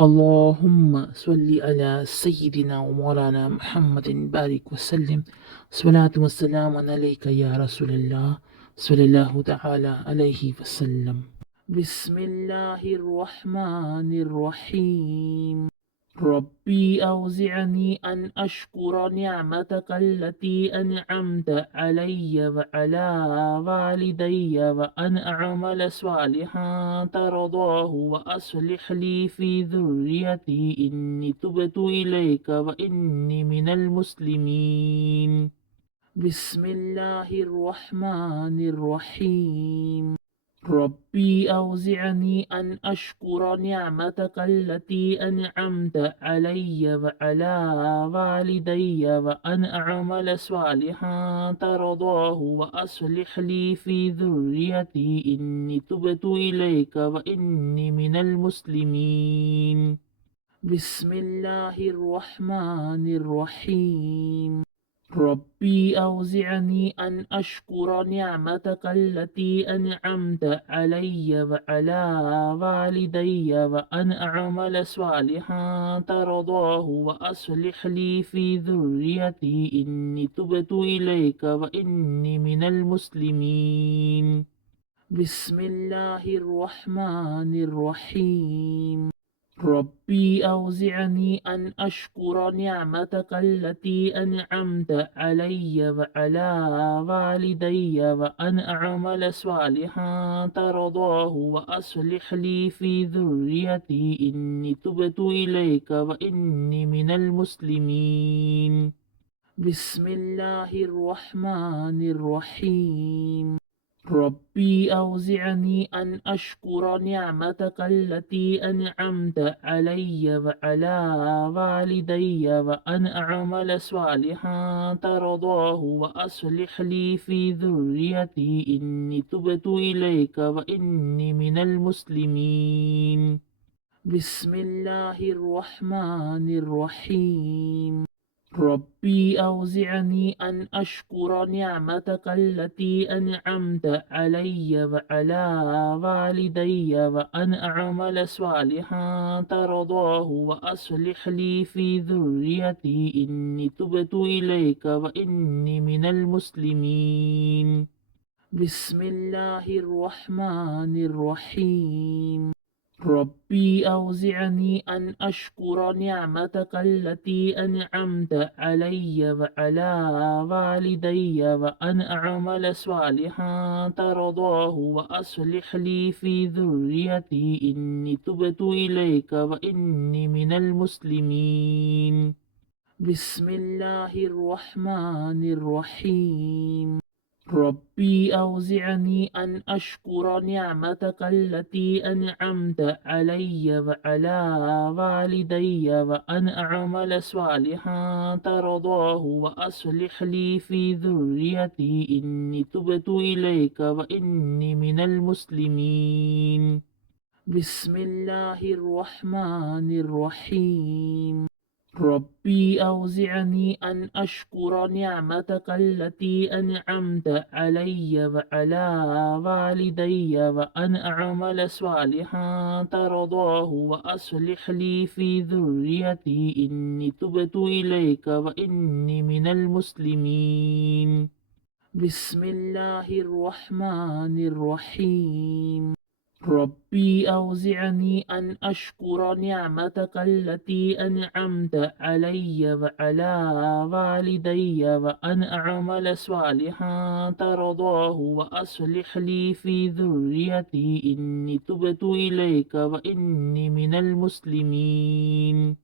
اللهم صل على سيدنا ومولانا محمد بارك وسلم. صلاة والسلام عليك يا رسول الله صلى الله تعالى عليه وسلم. بسم الله الرحمن الرحيم. ربي أوزعني أن أشكر نعمتك التي أنعمت علي وعلى والدي وأن أعمل صالحا ترضاه وأصلح لي في ذريتي إني تبت إليك وإني من المسلمين. بسم الله الرحمن الرحيم. ربي أوزعني أن أشكر نعمتك التي أنعمت علي وعلى والدي وأن أعمل صالحا ترضاه وأصلح لي في ذريتي إني تبت إليك وإني من المسلمين. بسم الله الرحمن الرحيم. ربي أوزعني أن أشكر نعمتك التي أنعمت علي وعلى والدي وأن أعمل صالحا ترضاه وأصلح لي في ذريتي إني تبت إليك وإني من المسلمين. بسم الله الرحمن الرحيم. ربي أوزعني أن أشكر نعمتك التي أنعمت علي وعلى والدي وأن أعمل صالحا ترضاه وأصلح لي في ذريتي إني تبت إليك وإني من المسلمين. بسم الله الرحمن الرحيم. ربي أوزعني أن أشكر نعمتك التي أنعمت علي وعلى والدي وأن أعمل صالحا ترضاه وأصلح لي في ذريتي إني تبت إليك وإني من المسلمين. بسم الله الرحمن الرحيم. ربي أوزعني أن أشكر نعمتك التي أنعمت علي وعلى والدي وأن أعمل صالحا ترضاه وأصلح لي في ذريتي إني تبت إليك وإني من المسلمين. بسم الله الرحمن الرحيم. ربي أوزعني أن أشكر نعمتك التي أنعمت علي وعلى والدي وأن أعمل صالحا ترضاه وأصلح لي في ذريتي إني تبت إليك وإني من المسلمين. بسم الله الرحمن الرحيم. ربي أوزعني أن أشكر نعمتك التي أنعمت علي وعلى والدي وأن أعمل صالحا ترضاه وأصلح لي في ذريتي إني تبت إليك وإني من المسلمين. بسم الله الرحمن الرحيم. ربي أوزعني أن أشكر نعمتك التي أنعمت علي وعلى والدي وأن أعمل صالحا ترضاه وأصلح لي في ذريتي إني تبت إليك وإني من المسلمين. بسم الله الرحمن الرحيم. ربي أوزعني أن أشكر نعمتك التي أنعمت علي وعلى والدي وأن أعمل صالحا ترضاه وأصلح لي في ذريتي إني تبت إليك وإني من المسلمين.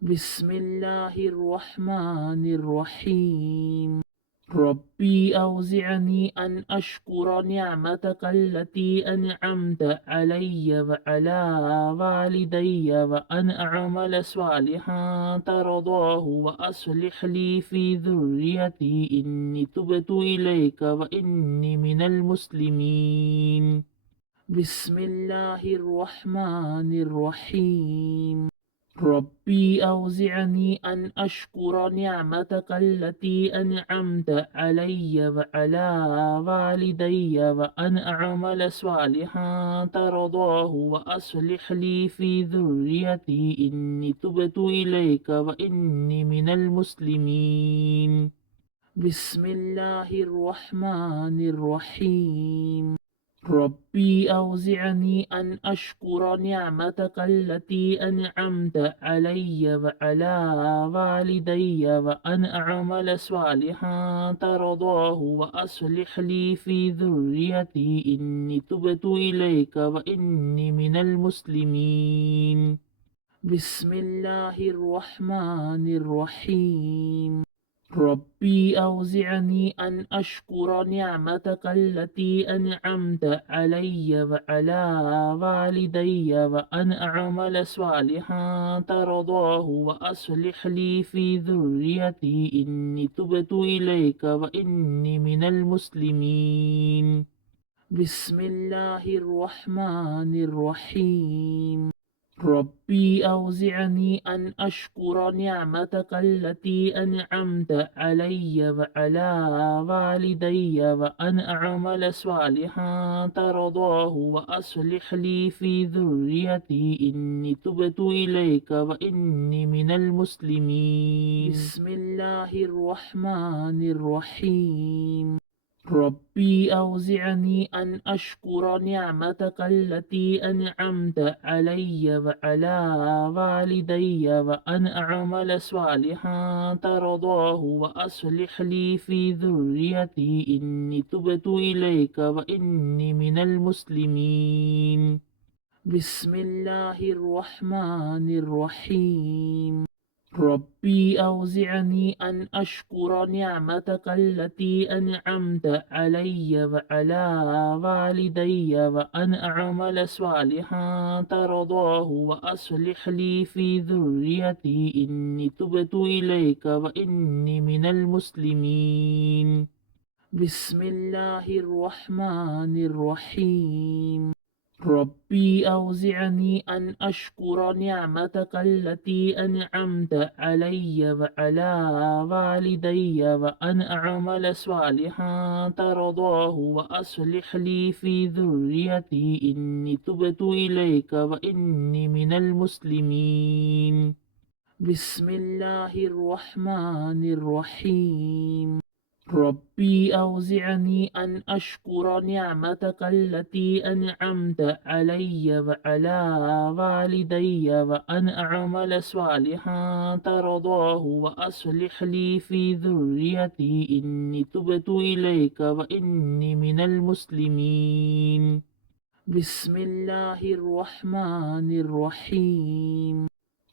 بسم الله الرحمن الرحيم. ربي أوزعني أن أشكر نعمتك التي أنعمت علي وعلى والدي وأن أعمل صالحا ترضاه وأصلح لي في ذريتي إني تبت إليك وإني من المسلمين. بسم الله الرحمن الرحيم. ربي أوزعني أن أشكر نعمتك التي أنعمت علي وعلى والدي وأن أعمل صالحا ترضاه وأصلح لي في ذريتي إني تبت إليك وإني من المسلمين. بسم الله الرحمن الرحيم. ربي أوزعني أن أشكر نعمتك التي أنعمت علي وعلى والدي وأن أعمل صالحا ترضاه وأصلح لي في ذريتي إني تبت إليك وإني من المسلمين. بسم الله الرحمن الرحيم. ربي أوزعني أن أشكر نعمتك التي أنعمت علي وعلى والدي وأن أعمل صالحا ترضاه وأصلح لي في ذريتي إني تبت إليك وإني من المسلمين. بسم الله الرحمن الرحيم. ربي أوزعني أن أشكر نعمتك التي أنعمت علي وعلى والدي وأن أعمل صالحا ترضاه وأصلح لي في ذريتي إني تبت إليك وإني من المسلمين. بسم الله الرحمن الرحيم. ربي أوزعني أن أشكر نعمتك التي أنعمت علي وعلى والدي وأن أعمل صالحا ترضاه وأصلح لي في ذريتي إني تبت إليك وإني من المسلمين. بسم الله الرحمن الرحيم. ربي أوزعني أن أشكر نعمتك التي أنعمت علي وعلى والدي وأن أعمل صالحا ترضاه وأصلح لي في ذريتي إني تبت إليك وإني من المسلمين. بسم الله الرحمن الرحيم. ربي أوزعني أن أشكر نعمتك التي أنعمت علي وعلى والدي وأن أعمل صالحا ترضاه وأصلح لي في ذريتي إني تبت إليك وإني من المسلمين. بسم الله الرحمن الرحيم. ربي أوزعني أن أشكر نعمتك التي أنعمت علي وعلى والدي وأن أعمل صالحا ترضاه وأصلح لي في ذريتي إني تبت إليك وإني من المسلمين. بسم الله الرحمن الرحيم.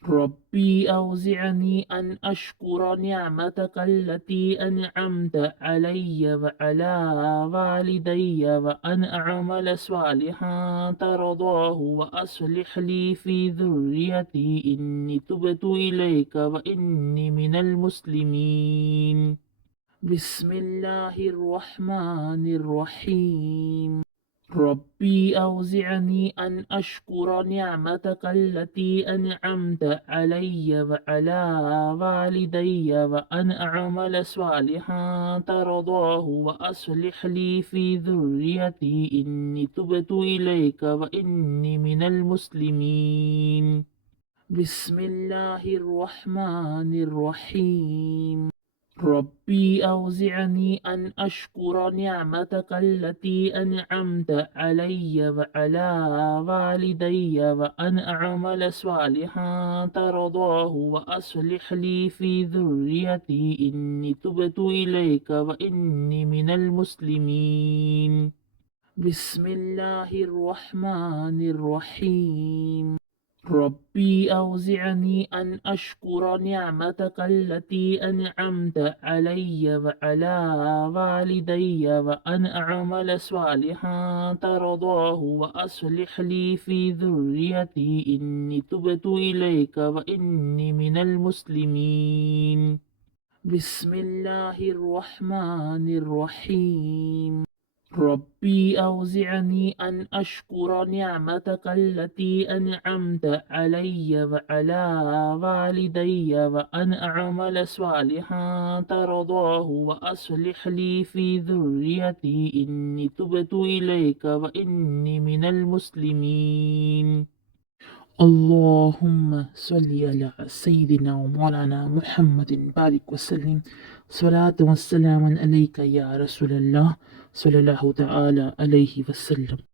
ربي أوزعني أن أشكر نعمتك التي أنعمت علي وعلى والدي وأن أعمل صالحا ترضاه وأصلح لي في ذريتي إني تبت إليك وإني من المسلمين. بسم الله الرحمن الرحيم. ربي أوزعني أن أشكر نعمتك التي أنعمت علي وعلى والدي وأن أعمل صالحا ترضاه وأصلح لي في ذريتي إني تبت إليك وإني من المسلمين. بسم الله الرحمن الرحيم. ربي أوزعني أن أشكر نعمتك التي أنعمت علي وعلى والدي وأن أعمل صالحا ترضاه وأصلح لي في ذريتي إني تبت إليك وإني من المسلمين. بسم الله الرحمن الرحيم. ربي أوزعني أن أشكر نعمتك التي أنعمت علي وعلى والدي وأن أعمل صالحا ترضاه وأصلح لي في ذريتي إني تبت إليك وإني من المسلمين. بسم الله الرحمن الرحيم. ربي أوزعني أن أشكر نعمتك التي أنعمت علي وعلى والدي وأن أعمل صالحا ترضاه وأصلح لي في ذريتي إني تبت إليك وإني من المسلمين. اللهم صل على سيدنا ومولانا محمد بارك وسلم صلاة والسلام عليك يا رسول الله صلى الله تعالى عليه وسلم.